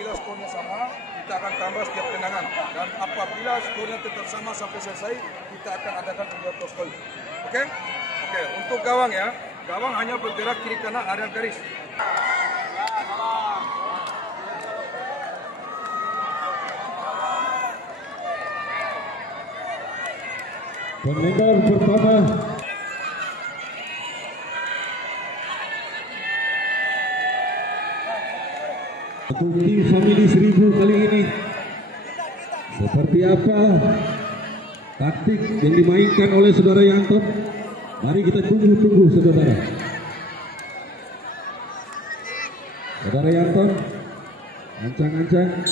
apabila skornya sama, kita akan tambah setiap tendangan. Dan apabila skornya tetap sama sampai selesai, kita akan adakan dua toss point. Oke? Oke, untuk gawang ya. Gawang hanya bergerak kiri kanan area garis. Penendang pertama untuk tim Family 1000 kali ini. Seperti apa taktik yang dimainkan oleh saudara Yanton? Mari kita tunggu saudara. Saudara Yanton, ancang-ancang.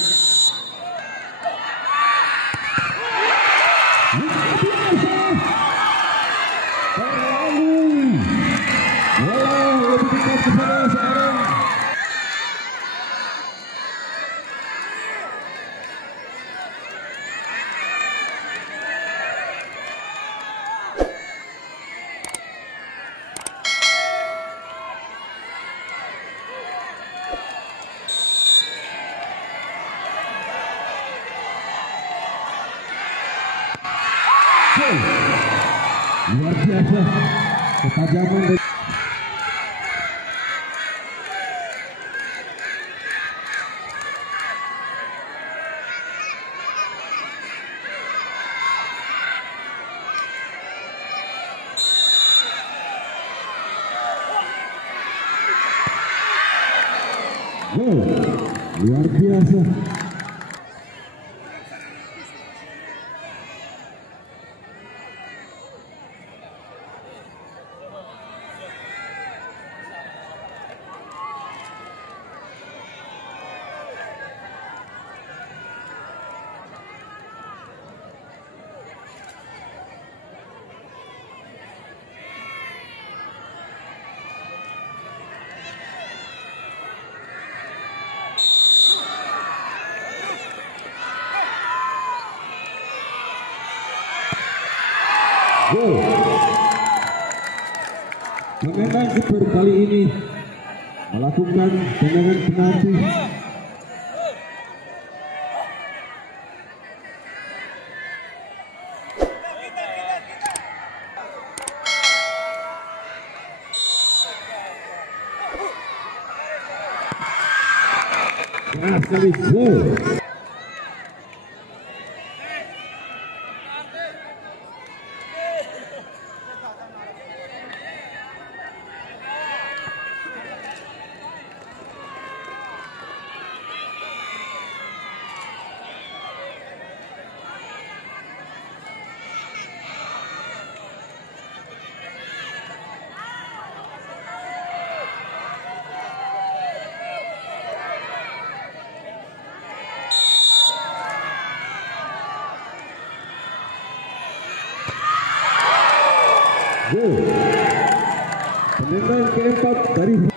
Lebih dekat kepada sekarang. Luar biasa ketajaman dari luar biasa. Penendang super kali ini melakukan tendangan penalti. Keras sekali gol. Penendang keempat dari ini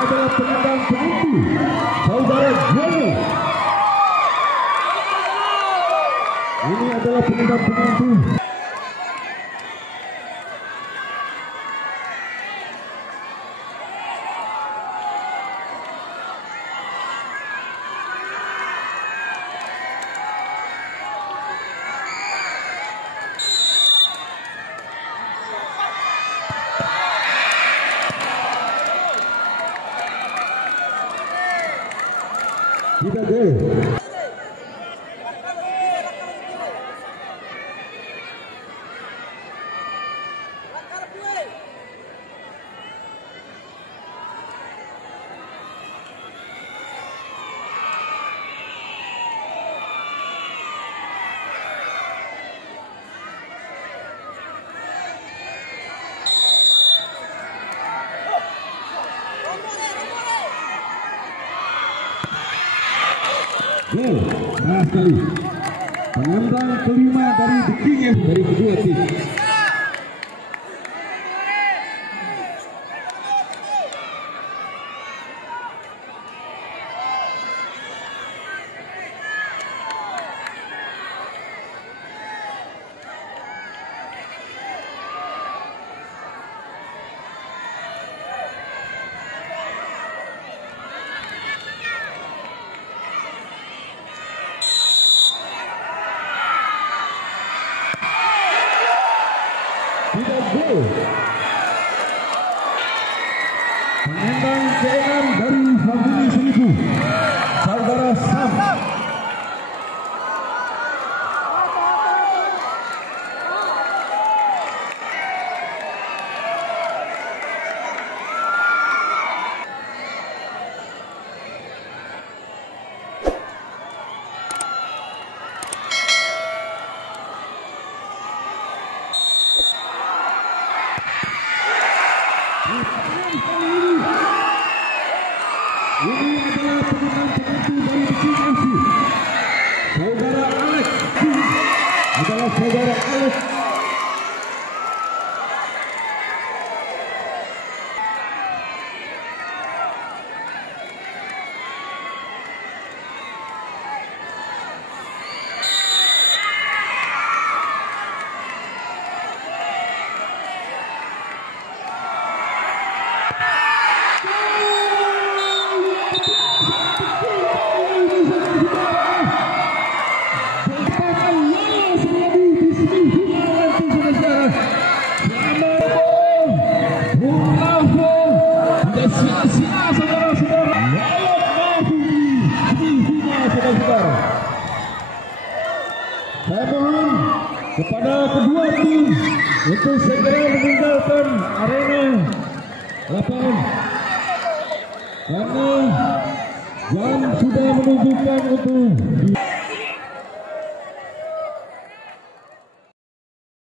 adalah penendang penalti saudara Jono. Ini adalah penendang penalti. Tidak gol. Gol, keras sekali. Penendang kelima dari The King dari kedua tim. Tidak gol. Penendang ke-6 dari Fahmi Seribu, saudara Sam. Ini adalah penentu dari PCFC. Saudara Alex adalah saudara Alex. Saya mohon kepada kedua tim untuk segera meninggalkan arena lapangan karena jam sudah menunjukkan untuk